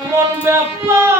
মন ব্যাপার